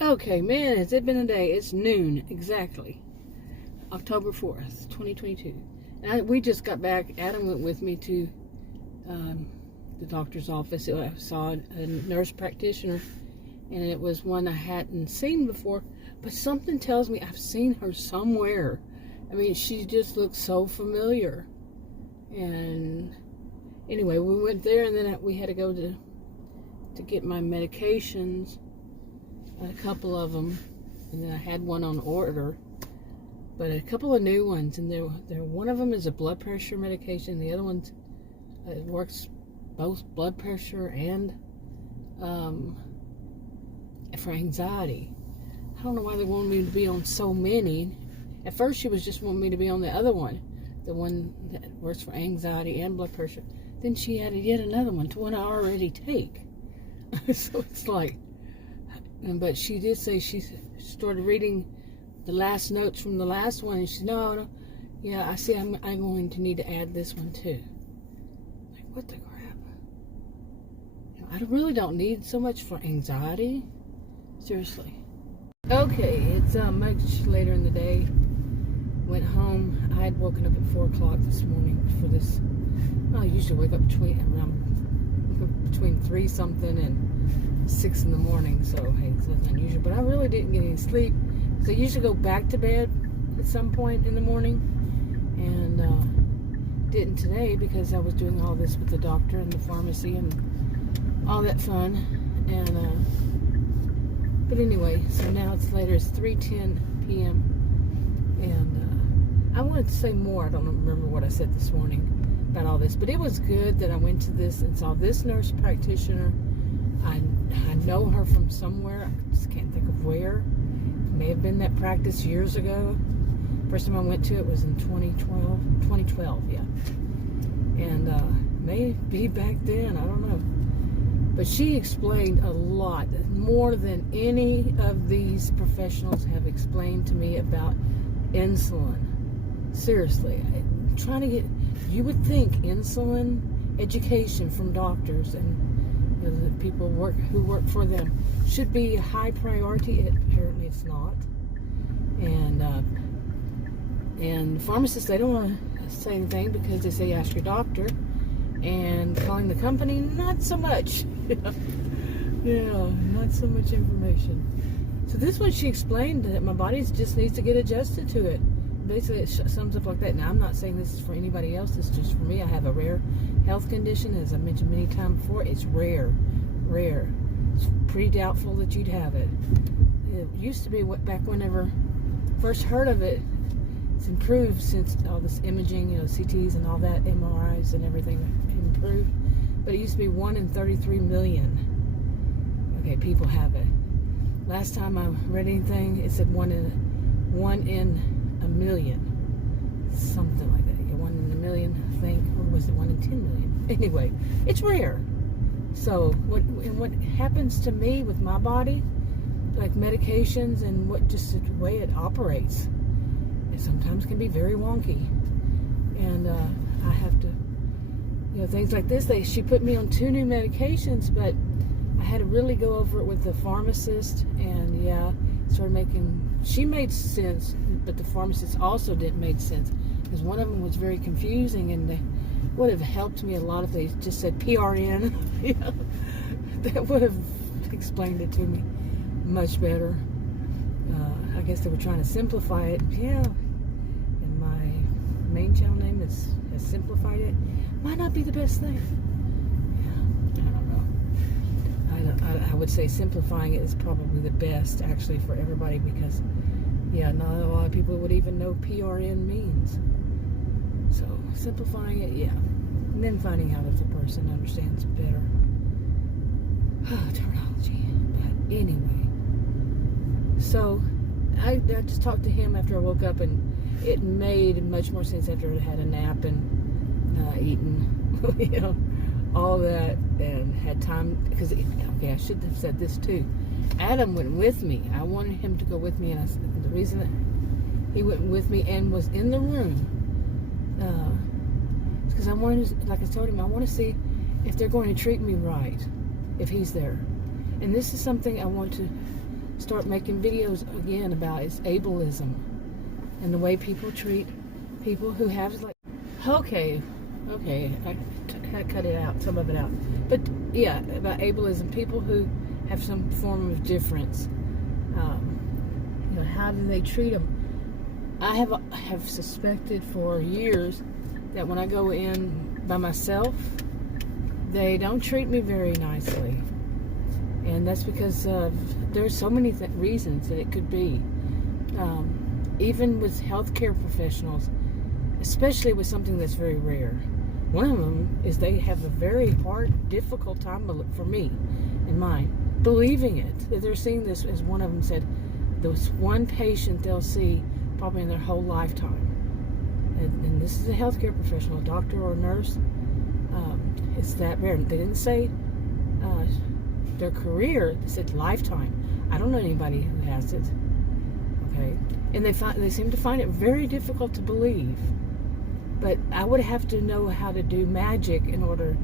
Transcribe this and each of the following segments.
Okay, man, has it been a day? It's noon, exactly. October 4th, 2022. And we just got back. Adam went with me to the doctor's office. I saw a nurse practitioner, and it was one I hadn't seen before. But something tells me I've seen her somewhere. I mean, she just looks so familiar. And anyway, we went there, and then we had to go to get my medications. A couple of them, and then I had one on order, but a couple of new ones, and one of them is a blood pressure medication, the other one it works both blood pressure and for anxiety. I don't know why they wanted me to be on so many. At first she was just wanting me to be on the other one, the one that works for anxiety and blood pressure. Then she added yet another one to one I already take. So it's like, but she did say she started reading the last notes from the last one, and she said, no, yeah, I see I'm going to need to add this one too. Like, what the crap? I really don't need so much for anxiety. Seriously. Okay, it's much later in the day. Went home. I had woken up at 4 o'clock this morning for this. I usually wake up between 3 something and 6 in the morning, so hey, it's nothing unusual. But I really didn't get any sleep, so I usually go back to bed at some point in the morning, and didn't today because I was doing all this with the doctor and the pharmacy and all that fun. And but anyway, so now it's later. It's 3:10 p.m. and I wanted to say more. I don't remember what I said this morning about all this, but it was good that I went to this and saw this nurse practitioner. I know her from somewhere. I just can't think of where. It may have been that practice years ago. First time I went to it was in 2012, yeah. And may be back then, I don't know. But she explained a lot, more than any of these professionals have explained to me about insulin. Seriously, I'm trying to get, you would think insulin education from doctors and the people who work for them should be a high priority. Apparently it's not. And pharmacists, they don't want to say anything because they say ask your doctor, and calling the company, not so much. Yeah, not so much information. So this one, she explained that my body just needs to get adjusted to it. Basically, it sums up like that. Now, I'm not saying this is for anybody else. It's just for me. I have a rare health condition. As I mentioned many times before, it's rare. It's pretty doubtful that you'd have it. It used to be back whenever first heard of it. It's improved since all this imaging, CTs and all that, MRIs and everything improved. But it used to be 1 in 33 million. Okay, people have it. Last time I read anything, it said 1 in a million, something like that. Yeah, 1 in a million, I think, or was it 1 in 10 million? Anyway, it's rare. So what happens to me with my body, like medications and just the way it operates, it sometimes can be very wonky. And I have to, things like this. She put me on 2 new medications, but I had to really go over it with the pharmacist, and yeah, she made sense, but the pharmacist also didn't make sense, because one of them was very confusing, and they would have helped me a lot if they just said PRN. That would have explained it to me much better. I guess they were trying to simplify it. Yeah, and my main channel name has simplified it. Might not be the best thing. Yeah, I don't know. I would say simplifying it is probably the best, actually, for everybody, because yeah, not a lot of people would even know PRN means. So simplifying it, yeah, and then finding out if the person understands better. Terminology. But anyway, so I just talked to him after I woke up, and it made much more sense after I had a nap and eaten, all that, and had time. Because okay, I should have said this too. Adam went with me. I wanted him to go with me, and the reason that he went with me and was in the room is because I wanted, like I told him, I want to see if they're going to treat me right if he's there. And this is something I want to start making videos again about is ableism and the way people treat people who have like, okay, I cut it out, some of it out, but yeah, about ableism, people who have some form of difference. You know, how do they treat them? I have suspected for years that when I go in by myself, they don't treat me very nicely, and that's because there's so many reasons that it could be. Even with healthcare professionals, especially with something that's very rare. One of them is they have a very hard, difficult time, for me and mine, believing it, that they're seeing this, as one of them said, there's one patient they'll see probably in their whole lifetime. And this is a healthcare professional, a doctor or a nurse. It's that rare. They didn't say their career, they said lifetime. I don't know anybody who has it. Okay? And they seem to find it very difficult to believe. But I would have to know how to do magic in order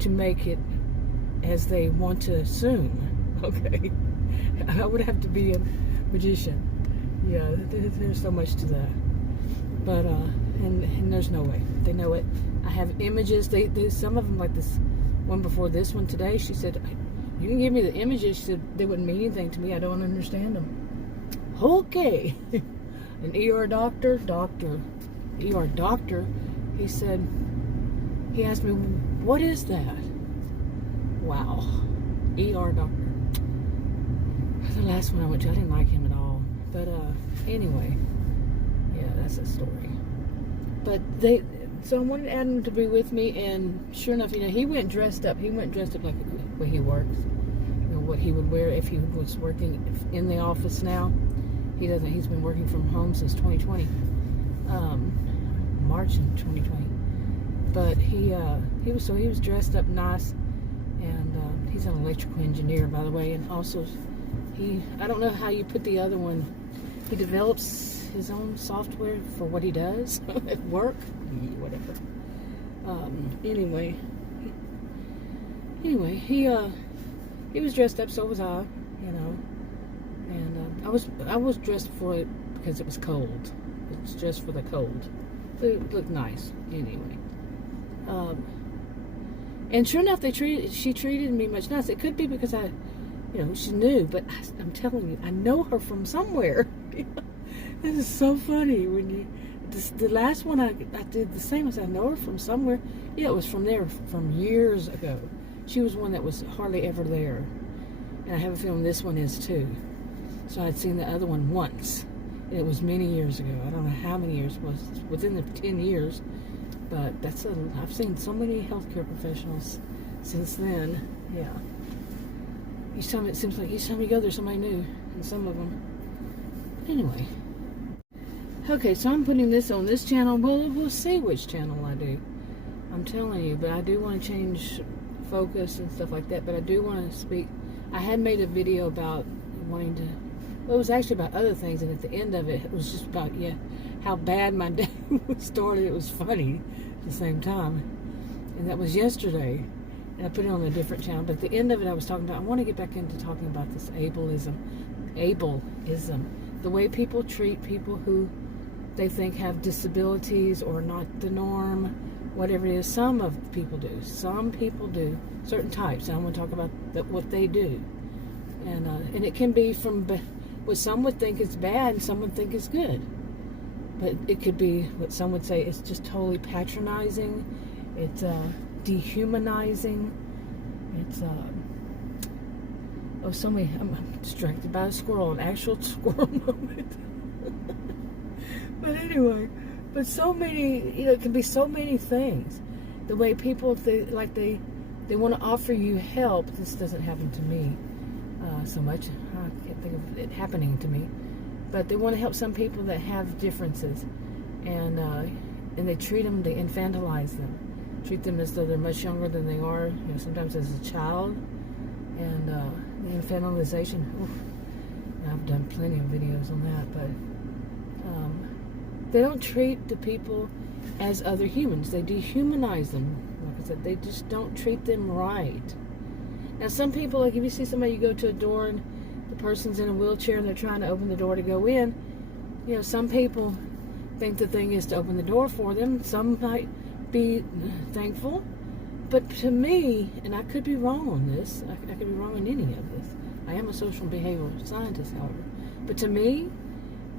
to make it as they want to assume. Okay? I would have to be a magician. Yeah, there's so much to that. But, and there's no way. They know it. I have images. They some of them, like this one before this one today, she said, you can give me the images. She said, they wouldn't mean anything to me. I don't understand them. Okay. An ER doctor, he said, he asked me, what is that? Wow. ER doctor. The last one I went to, I didn't like him at all. But anyway, yeah, that's a story. But so I wanted Adam to be with me, and sure enough, you know, he went dressed up. He went dressed up like where he works. You know, what he would wear if he was working in the office now. He doesn't. He's been working from home since 2020, March of 2020. But he was dressed up nice, and he's an electrical engineer, by the way, and also I don't know how you put the other one. He develops his own software for what he does at work, whatever. Anyway, he was dressed up, so was I, you know. And I was dressed for it because it was cold. It's just for the cold. But it looked nice anyway. And sure enough, she treated me much nicer. It could be because she's new, but I'm telling you, I know her from somewhere. This is so funny when the last one I did the same. I know her from somewhere. Yeah, it was from years ago. She was one that was hardly ever there, and I have a feeling this one is too. So I'd seen the other one once, and it was many years ago. I don't know how many years it was, within the 10 years, but I've seen so many healthcare professionals since then. Yeah. Each time it seems like each time you go, there's somebody new, and some of them. Anyway. Okay, so I'm putting this on this channel. Well, we'll see which channel I do. I'm telling you, but I do want to change focus and stuff like that. But I do want to speak. I had made a video about wanting to. Well, it was actually about other things, and at the end of it, it was just about how bad my day started. It was funny at the same time, and that was yesterday. And I put it on a different channel. But at the end of it, I was talking about. I want to get back into talking about this ableism, the way people treat people who they think have disabilities or not the norm, whatever it is. Some of people do. Some people do. Certain types. And I want to talk about what they do. And it can be from what some would think is bad and some would think is good. But it could be what some would say is just totally patronizing. It's dehumanizing. It's I'm distracted by a squirrel, an actual squirrel moment. But anyway, but so many, it can be so many things. The way people, they want to offer you help. This doesn't happen to me so much. I can't think of it happening to me. But they want to help some people that have differences, and they treat them, they infantilize them, treat them as though they're much younger than they are. Sometimes as a child, and the infantilization. Oof, I've done plenty of videos on that, but they don't treat the people as other humans. They dehumanize them. Like I said, they just don't treat them right. Now, some people, like if you see somebody, you go to a door and the the person's in a wheelchair and they're trying to open the door to go in, some people think the thing is to open the door for them. Some might be thankful. But to me, and I could be wrong on this, I could be wrong on any of this. I am a social behavioral scientist, however. But to me,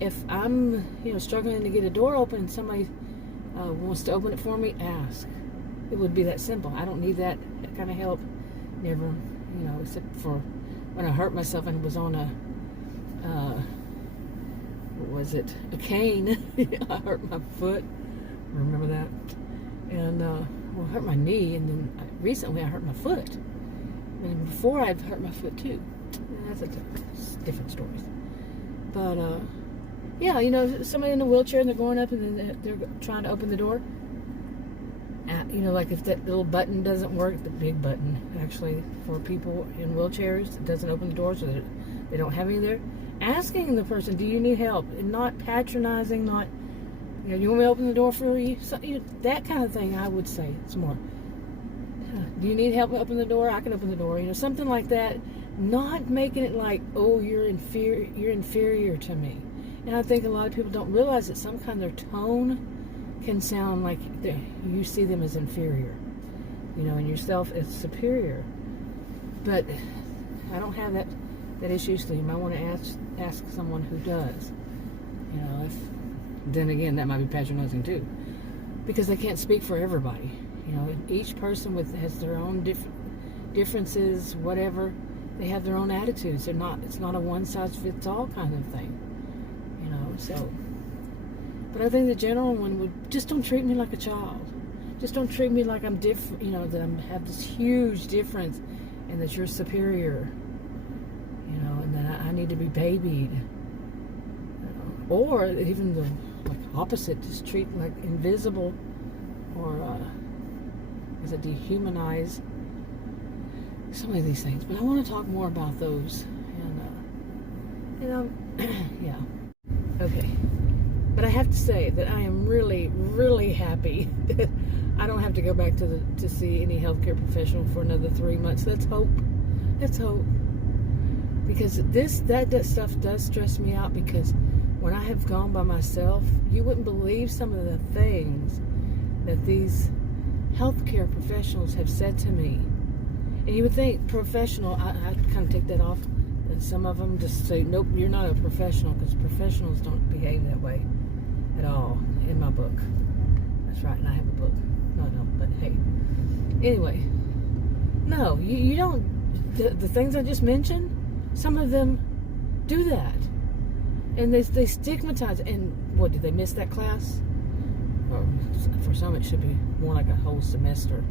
if I'm, struggling to get a door open and somebody wants to open it for me, ask. It would be that simple. I don't need that kind of help. Never, except for when I hurt myself and was on a, a cane. I hurt my foot. Remember that? And, I hurt my knee, and then recently I hurt my foot. And before I'd hurt my foot too. And that's a different story. But, somebody in a wheelchair and they're going up and then they're trying to open the door. Like if that little button doesn't work, the big button, actually, for people in wheelchairs, it doesn't open the doors, or they don't have any there. Asking the person, do you need help? And not patronizing, not, you want me to open the door for you? So, that kind of thing, I would say. It's more, do you need help to open the door? I can open the door. Something like that. Not making it like, oh, you're inferior to me. And I think a lot of people don't realize that sometimes their tone can sound like you see them as inferior, and yourself as superior. But I don't have that issue, so you might want to ask someone who does. Then again, that might be patronizing too, because they can't speak for everybody. Each person has their own differences, whatever. They have their own attitudes. It's not a one-size-fits-all kind of thing. So. But I think the general one would just don't treat me like a child. Just don't treat me like I'm different. That I have this huge difference, and that you're superior. And that I need to be babied. Or even the opposite, just treat like invisible, or dehumanize. So many of these things. But I want to talk more about those. And yeah. Okay. But I have to say that I am really, really happy that I don't have to go back to see any healthcare professional for another 3 months. Let's hope. Let's hope. Because that stuff does stress me out, because when I have gone by myself, you wouldn't believe some of the things that these healthcare professionals have said to me. And you would think professional, I kind of take that off. And some of them just say, nope, you're not a professional, because professionals don't behave that way at all, in my book. That's right, and I have a book. No, but hey. Anyway, no, you don't, the things I just mentioned, some of them do that. And they stigmatize. And what, did they miss that class? Or for some, it should be more like a whole semester.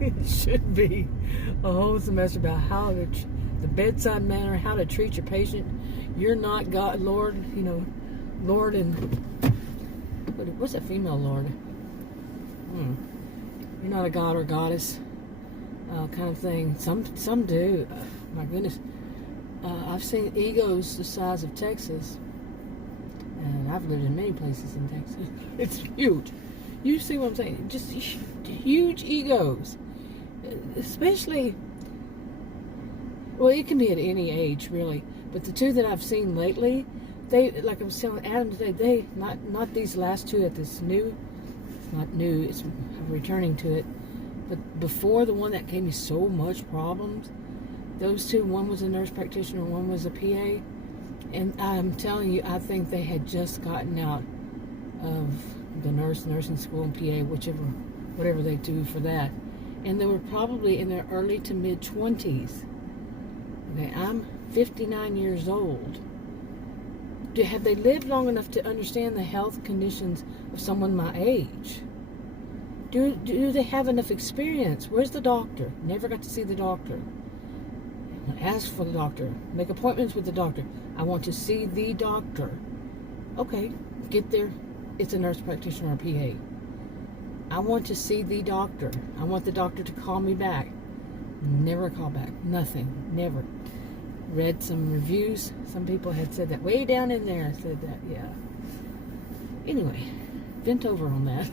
It should be a whole semester about how to, the bedside manner, how to treat your patient. You're not God, Lord, Lord, and what's a female Lord? You're not a god or goddess, kind of thing. Some do. My goodness, I've seen egos the size of Texas, and I've lived in many places in Texas. It's huge. You see what I'm saying? Just huge egos, especially. Well, it can be at any age, really. But the two that I've seen lately, they, like I was telling Adam today, they, not these last two at this new, it's not new, it's returning to it, but before, the one that gave me so much problems, those two, one was a nurse practitioner, one was a PA, and I'm telling you, I think they had just gotten out of the nursing school and PA, whatever they do for that, and they were probably in their early to mid 20s. Okay, I'm 59 years old. Have they lived long enough to understand the health conditions of someone my age? Do they have enough experience? Where's the doctor? Never got to see the doctor. Ask for the doctor. Make appointments with the doctor. I want to see the doctor. Okay, get there. It's a nurse practitioner or PA. I want to see the doctor. I want the doctor to call me back. Never call back. Nothing. Never. Read some reviews. Some people had said that way down in there. I said that, yeah. Anyway, bent over on that.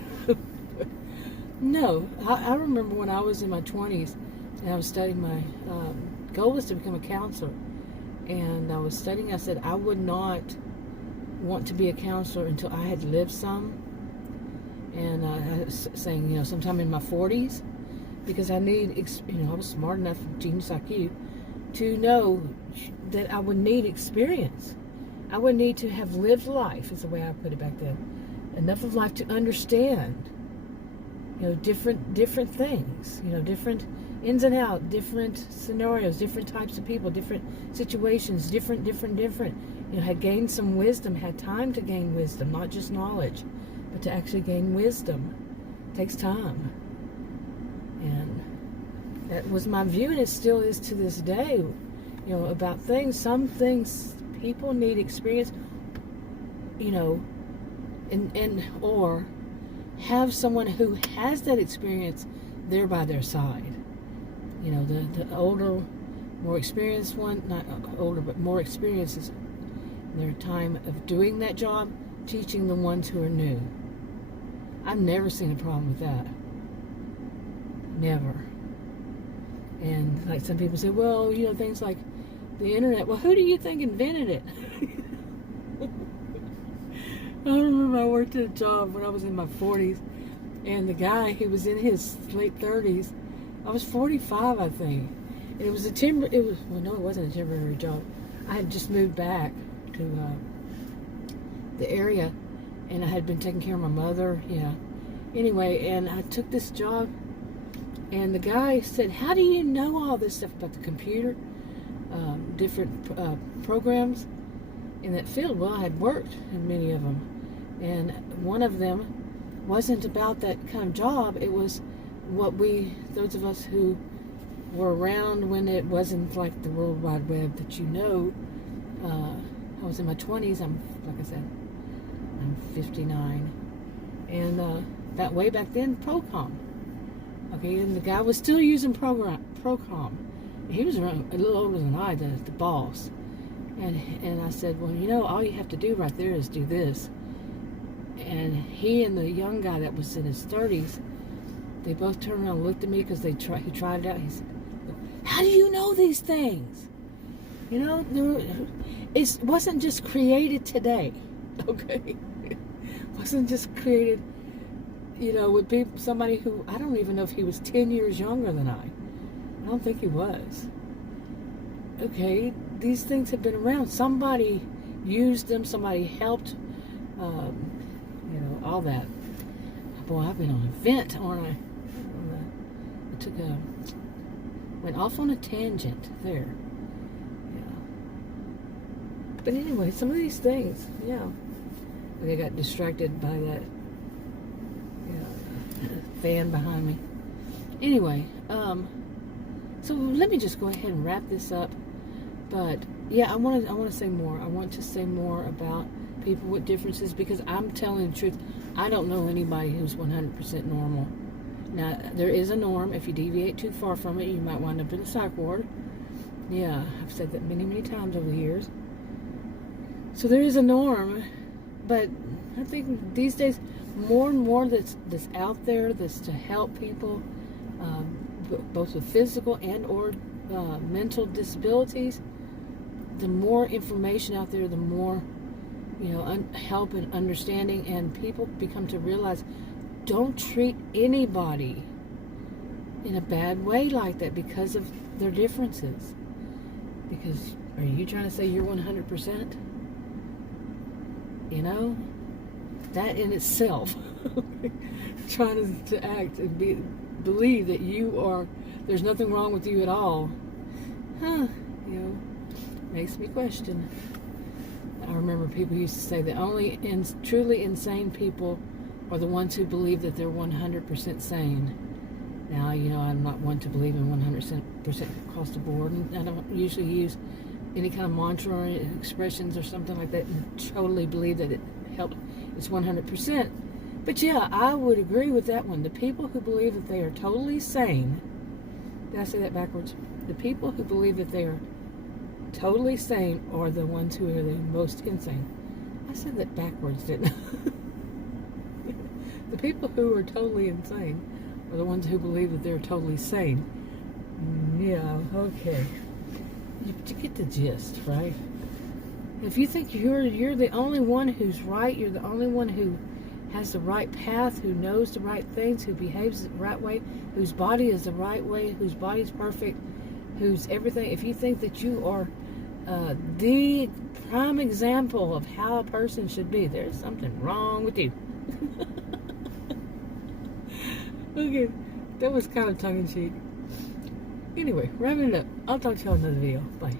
No, I remember when I was in my 20s and I was studying, my goal was to become a counselor. And I was studying. I said I would not want to be a counselor until I had lived some. And I was saying, sometime in my 40s, because I need, I was smart enough, genius IQ, to know that I would need experience. I would need to have lived life, is the way I put it back then. Enough of life to understand, different things, different ins and outs, different scenarios, different types of people, different situations, different. Had gained some wisdom, had time to gain wisdom, not just knowledge, but to actually gain wisdom. It takes time. And that was my view, and it still is to this day, about things. Some things people need experience, and or have someone who has that experience there by their side. The older, more experienced one, not older, but more experienced is in their time of doing that job, teaching the ones who are new. I've never seen a problem with that. Never. And like some people say, well, things like the internet. Well, who do you think invented it? I remember I worked at a job when I was in my 40s, and the guy, he was in his late 30s. I was 45, I think. And it was no, it wasn't a temporary job. I had just moved back to the area, and I had been taking care of my mother. Anyway, and I took this job, and the guy said, how do you know all this stuff about the computer, different programs in that field? Well, I had worked in many of them, and one of them wasn't about that kind of job. It was those of us who were around when it wasn't like the World Wide Web that I was in my 20s. Like I said, I'm 59, and that way back then, Procom. Okay, and the guy was still using Procom. He was around a little older than I, the boss. And I said, well, all you have to do right there is do this. And he and the young guy that was in his 30s, they both turned around and looked at me because he tried it out. He said, how do you know these things? It wasn't just created today, okay? It wasn't just created, with somebody who, I don't even know if he was 10 years younger than I don't think he was. Okay, these things have been around. Somebody used them, somebody helped, all that. Boy, I've been on a vent, aren't I? Went off on a tangent there. But anyway, some of these things, I got distracted by that fan behind me. Anyway, so let me just go ahead and wrap this up. But I want to say more. I want to say more about people with differences, because I'm telling the truth. I don't know anybody who's 100% normal. Now, there is a norm. If you deviate too far from it, you might wind up in a psych ward. Yeah, I've said that many, many times over the years. So there is a norm, but I think these days more and more that's out there that's to help people, both with physical and or mental disabilities. The more information out there, the more help and understanding, and people become to realize, don't treat anybody in a bad way like that because of their differences. Because are you trying to say you're 100%? That in itself, trying to act and believe that there's nothing wrong with you at all, makes me question. I remember people used to say that only truly insane people are the ones who believe that they're 100% sane. Now, I'm not one to believe in 100% across the board, and I don't usually use any kind of mantra or expressions or something like that and totally believe that it's 100%. But I would agree with that one. The people who believe that they are totally sane, did I say that backwards? The people who believe that they are totally sane are the ones who are the most insane. I said that backwards, didn't I? The people who are totally insane are the ones who believe that they're totally sane. Okay. You get the gist, right? If you think you're the only one who's right, you're the only one who has the right path, who knows the right things, who behaves the right way, whose body is the right way, whose body's perfect, who's everything. If you think that you are the prime example of how a person should be, there's something wrong with you. Okay, that was kind of tongue-in-cheek. Anyway, wrapping it up. I'll talk to y'all in another video. Bye.